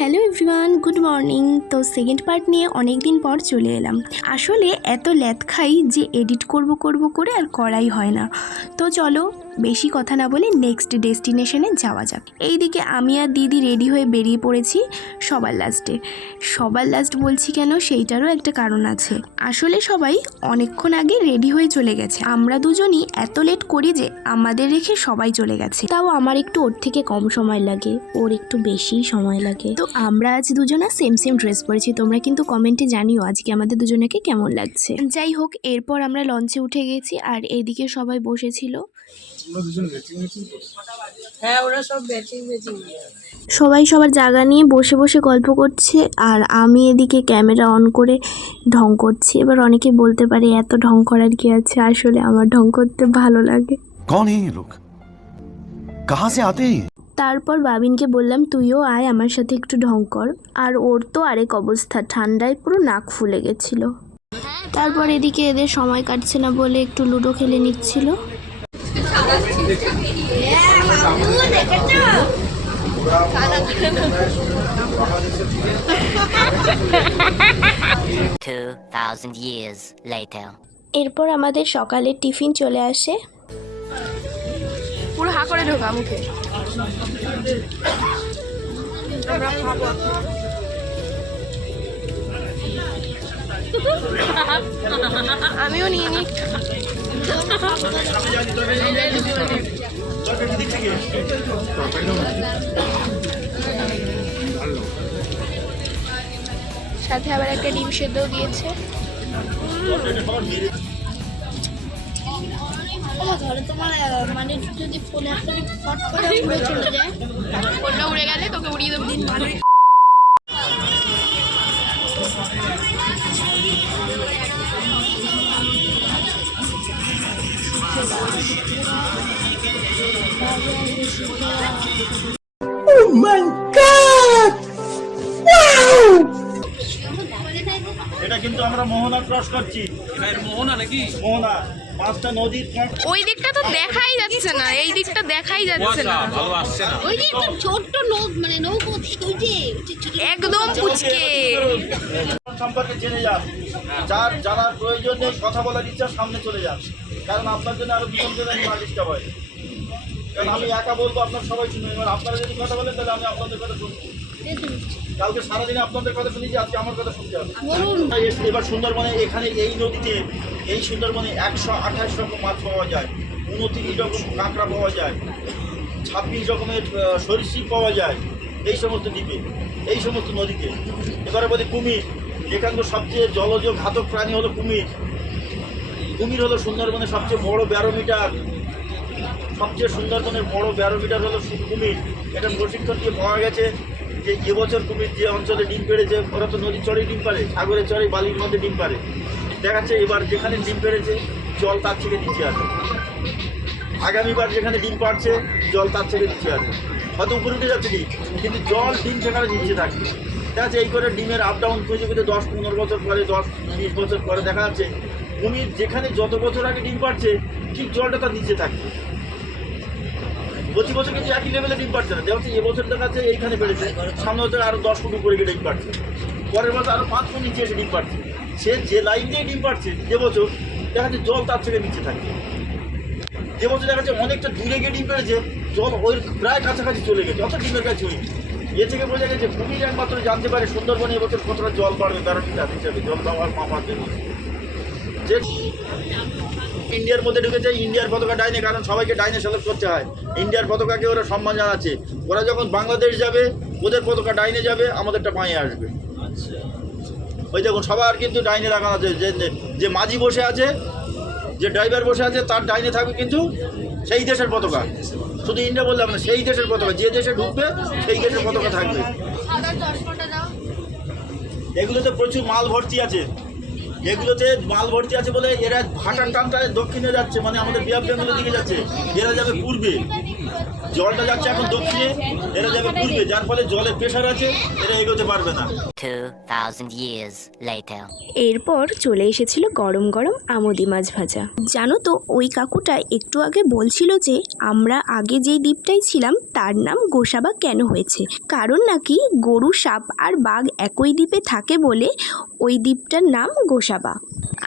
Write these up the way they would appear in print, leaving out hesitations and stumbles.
Hello everyone, good morning. তো second part নিয়ে অনেক দিন পর চলে এলাম। আসলে এত ল্যাদ খাই যে এডিট করব করে আর করাই হয় না। তো চলো বেশি কথা না বলে নেক্সট ডেস্টিনেশনে যাওয়া যাক। এইদিকে আমি আর দিদি রেডি হয়ে বেরিয়ে পড়েছি সবার লাস্ট বলছি কেন, সেইটারও একটা কারণ আছে। আসলে সবাই অনেকক্ষণ আগে রেডি হয়ে চলে গেছে, আমরা দুজনই এত লেট করি যে আমাদের রেখে সবাই চলে গেছে। তাও আমার একটু ওর থেকে কম সময় লাগে, ওর একটু বেশি সময় লাগে। তো আমরা আজ দুজনা সেম ড্রেস পরেছি। তোমরা কিন্তু কমেন্টে জানিও আজকে আমাদের দুজনকে কেমন লাগছে। যাই হোক, এরপর আমরা লঞ্চে উঠে গেছি আর এইদিকে সবাই বসেছিল। সবাই সবার জায়গা নিয়ে বসে বসে গল্প করছে আর আমি এদিকে ক্যামেরা অন করে ঢং করছি। এবার অনেকে বলতে পারে এত ঢং করার কি আছে, আসলে আমার ঢং করতে ভালো লাগে। कौन है ये लोग? कहाँ से आते हैं? তারপর বাবিনকে বললাম তুইও আয় আমার সাথে একটু ঢং কর। আর ওর তো আরেক অবস্থা, ঠান্ডায় পুরো নাক ফুলে গেছিল। তারপর এদিকে এদের সময় কাটছে না বলে একটু লুডো খেলে নিচ্ছিল। 2000 years later. এরপর আমাদের সকালের টিফিন চলে আসে। পুরো হা করে ঢোকা মুখে। আমিও নিয়ে নিই। সাথে আবার একটা ডিম সেদ্ধও দিয়েছে। মানে যদি ফোনে ফট করে উড়ে চলে যায়, ফোনটা উড়ে গেলে তোকে উড়িয়ে দেবো। এটা কিন্তু আমরা মোহনা ক্রস করছি। মোহনা নাকি? মোহনা পাঁচটা নদীর ওই দিকটা তো দেখাই যাচ্ছে না, এই দিকটা দেখাই যাচ্ছে না। ওই যে একটা ছোট্ট মানে নৌকো, ওই যে একদম পুচকে। সম্পর্কে জেনে যান, যার জানার প্রয়োজন নেই কথা বলার ইচ্ছা সামনে চলে যান, কারণ আপনার জন্য আরো দুজন জনের ডিস্টার্ব হয়। কারণ আমি একা বলবো, আপনার সবাই শুনবেন। এবার আপনারা যদি কথা বলেন তাহলে আমি আপনাদের কথা শুনবো। কালকে সারাদিনে আপনাদের কথা শুনেছি, আজকে আমার কথা শুনতে হবে। এবার সুন্দরবনে এখানে এই নদীতে, এই সুন্দরবনে 128 রকম মাছ পাওয়া যায়, 29 রকম কাঁকড়া পাওয়া যায়, 26 রকমের সরীসৃপ পাওয়া যায় এই সমস্ত দ্বীপে, এই সমস্ত নদীতে। এবারে বলি কুমির, এখানকার সবচেয়ে জলজ ঘাতক প্রাণী হলো কুমির। কুমির হলো সুন্দরবনের সবচেয়ে বড় ব্যারোমিটার। সবচেয়ে সুন্দরবনের বড় ব্যারোমিটার হলো কুমির। এটা প্রশিক্ষণ দিয়ে পাওয়া গেছে যে এবছর কুমির যে অঞ্চলে ডিম পেড়েছে, ওরা তো নদীর চড়েই ডিম পারে, সাগরের চড়ে বালির মধ্যে ডিম পারে। দেখাচ্ছে এবার যেখানে ডিম পেড়েছে জল তার থেকে নিচে আছে, আগামীবার যেখানে ডিম পাড়ছে জল তার থেকে নিচে আছে। হয়তো উপরে উঠে যাচ্ছে ডিম, কিন্তু জল ডিম সেখানে নিচে থাকবে। দেখা যাচ্ছে এই করে ডিমের আপ ডাউন খুঁজে 10-15 বছর পরে, 10-20 বছর পরে দেখা যাচ্ছে কুমির যেখানে যত বছর আগে ডিম পাড়ছে ঠিক জলটা তার নিচে থাকবে। প্রতি বছর কিন্তু একই লেভেলে ডিম পাচ্ছে না। দেখা যাচ্ছে এবছর দেখা যাচ্ছে এইখানে বেড়েছে, সামনে বছর আরও 10 ফুট উপরে গিয়ে ডিম পাচ্ছে, পরের বছর আরও 5 ফুট নিচে এসে ডিম পাচ্ছে। সে যে লাইন দিয়ে ডিম পাচ্ছে যে বছর দেখা যাচ্ছে জল তার থেকে নিচে থাকছে। যে বছর দেখা যাচ্ছে অনেকটা দূরে গিয়ে ডিম পেড়েছে, জল ওই প্রায় কাছাকাছি চলে গেছে, অত ডিমের কাছে হয়ে। এ থেকে বোঝা গেছে কুমির একমাত্র জানতে পারে সুন্দরবনে এবছর কতটা জল বাড়বে ব্যারোমিটার হিসাবে, জল দেওয়ার মাপার জন্য। যে ইন্ডিয়ার মধ্যে ঢুকেছে, ইন্ডিয়ার পতাকা ডাইনে, কারণ সবাইকে ডাইনে সেলেক্ট করতে হয়। ইন্ডিয়ার পতাকাকে ওরা সম্মান জানাচ্ছে। ওরা যখন বাংলাদেশ যাবে ওদের পতাকা ডাইনে যাবে, আমাদেরটা বাঁয়ে আসবে। ওই দেখুন সবার কিন্তু ডাইনে লাগানো আছে। যে মাঝি বসে আছে, যে ড্রাইভার বসে আছে তার ডাইনে থাকবে কিন্তু সেই দেশের পতাকা। শুধু ইন্ডিয়া বললাম না, সেই দেশের পতাকা, যে দেশে ঢুকবে সেই দেশের পতাকা থাকবে। এগুলোতে প্রচুর মাল ভর্তি আছে, এগুলোতে মাল ভর্তি আছে বলে এরা ভাটার টানটায় দক্ষিণে যাচ্ছে, মানে আমাদের বিহার বেঙ্গলের দিকে যাচ্ছে, এরা যাবে পূর্বে। জলটা যাচ্ছে এখন দক্ষিণে, এরা যাবে পূর্বে, যার ফলে জলের প্রেশার আছে, এরা এগোতে পারবে না। 2,000 years later. এরপর চলে এসেছিল গরম গরম আমুদি মাছ ভাজা। জানো তো ওই কাকুটা একটু আগে বলছিল যে আমরা আগে যেই দ্বীপটাই ছিলাম তার নাম গোসাবা কেন হয়েছে, কারণ নাকি গরু, সাপ আর বাঘ একই দ্বীপে থাকে বলে ওই দ্বীপটার নাম গোসাবা।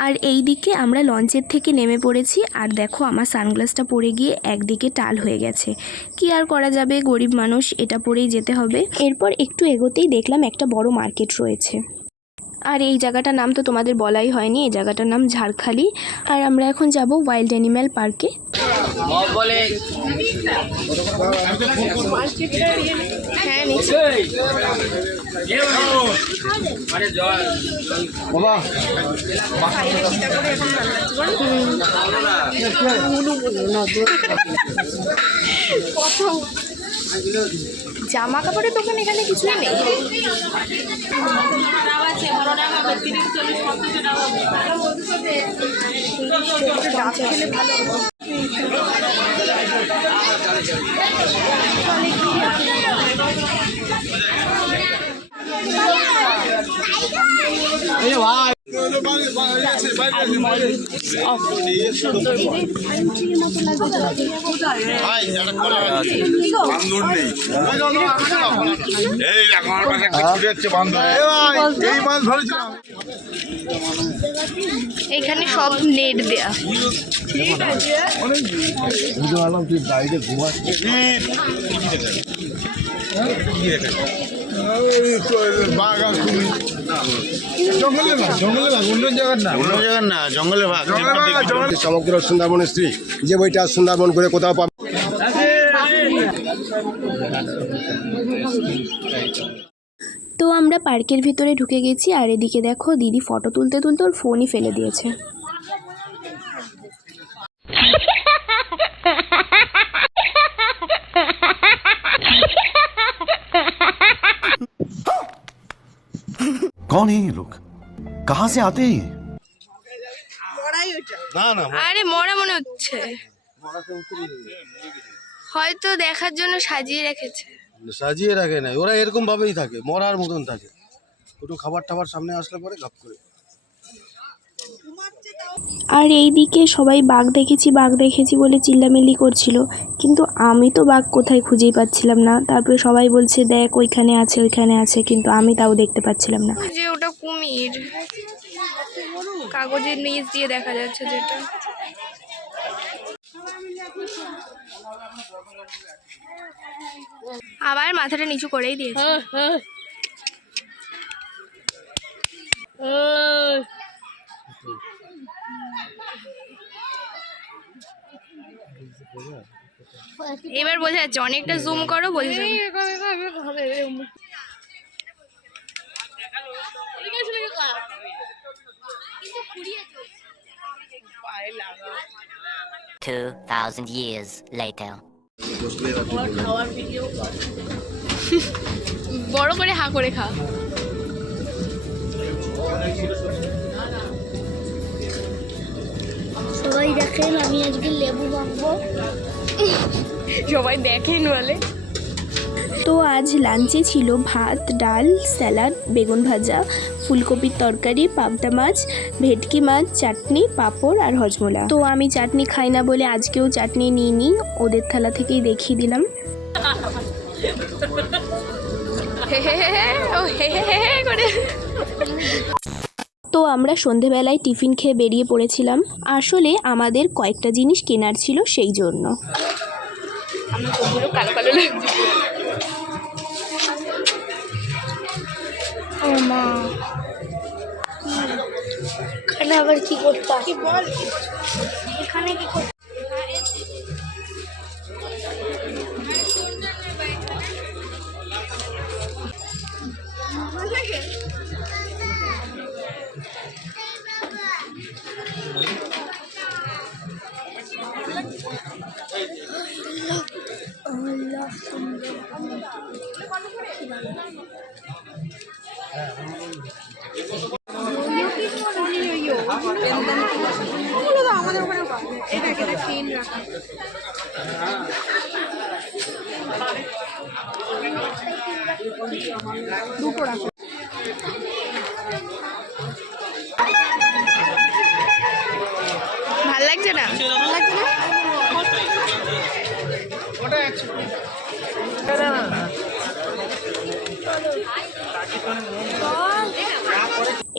আর এই দিকে আমরা লঞ্চের থেকে নেমে পড়েছি, আর দেখো আমার সানগ্লাসটা পরে গিয়ে একদিকে টাল হয়ে গেছে। কি আর করা যাবে, গরিব মানুষ, এটা পরেই যেতে হবে। এরপর একটু এগোতেই দেখলাম একটা বড় মার্কেট রয়েছে। আর এই জায়গাটার নাম তো তোমাদের বলাই হয়নি, এই জায়গাটার নাম ঝাড়খালি। আর আমরা এখন যাব ওয়াইল্ড অ্যানিম্যাল পার্কে। হ্যাঁ নিচ্ছি। জামা কাপড়ের দোকান এখানে কিছুই নেই। এখানে সব নেট দেয়া। ঠিক আছে। সমগ্র সুন্দরবনের স্ত্রী যে বইটা সুন্দরবন করে কোথাও পাবে। তো আমরা পার্কের ভিতরে ঢুকে গেছি, আর এদিকে দেখো দিদি ফটো তুলতে তুলতে ওর ফোনই ফেলে দিয়েছে। कौन है ये लोग? कहाँ से आते हैं ये? আরে মরা মনে হচ্ছে, হয়তো দেখার জন্য সাজিয়ে রেখেছে। সাজিয়ে রাখে না, ওরা এরকম ভাবেই থাকে, মরার মতন থাকে। একটু খাবার টাবার সামনে আসলে পরে গাপ করে। আর এই দিকে সবাই বাঘ দেখেছি বলে চিল্লামিল্লি করছিল, কিন্তু আমি তো বাঘ কোথায় খুঁজেই পাচ্ছিলাম না। তারপরে সবাই বলছে দেখ ওইখানে আছে, কিন্তু আমি তাও দেখতে পাচ্ছিলাম না। যে ওটা কুমির, কাগজের নিচ দিয়ে দেখা যাচ্ছে যেটা। আবার মাথাটা নিচু করেই দিয়েছে। এবার বোঝা যাচ্ছে, অনেকটা জুম করো, বোঝা যাচ্ছে। 2,000 years later. বড় করে হা করে খা। সবাই দেখেন আমি আজকে লেবু মাখবো। সবাই দেখেন বলে। তো আজ লাঞ্চে ছিল ভাত, ডাল, স্যালাড, বেগুন ভাজা, ফুলকপির তরকারি, পাবদা মাছ, ভেটকি মাছ, চাটনি, পাঁপড় আর হজমোলা। তো আমি চাটনি খাই না বলে আজকেও চাটনি নিইনি, ওদের থালা থেকেই দেখিয়ে দিলাম। তো আমরা সন্ধেবেলায় টিফিন খেয়ে বেরিয়ে পড়েছিলাম। আসলে আমাদের কয়েকটা জিনিস কেনার ছিল, সেই জন্য। কালো কালো লাগছে। ও মা, এখানে আবার কি করতে কি বল, এখানে কি করতে? আমাদের ওখানে এটা ট্রেন রাখা। ভাল লাগছে না?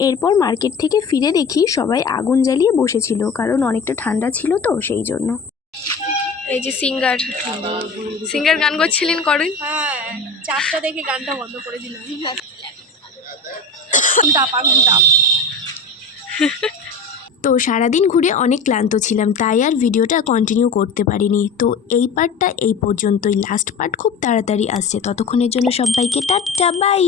এরপর মার্কেট থেকে ফিরে দেখি সবাই আগুন জ্বালিয়ে বসেছিল, কারণ অনেকটা ঠান্ডা ছিল তো সেই জন্য। এই যে সিঙ্গার গান করছিলেন করেন। হ্যাঁ, 4টা দেখে গানটা বন্ধ করে দিলাম। তো সারাদিন ঘুরে অনেক ক্লান্ত ছিলাম, তাই আর ভিডিওটা কন্টিনিউ করতে পারিনি। তো এই পার্টটা এই পর্যন্তই, লাস্ট পার্ট খুব তাড়াতাড়ি আসছে। ততক্ষণের জন্য সবাইকে টাটা, বাই।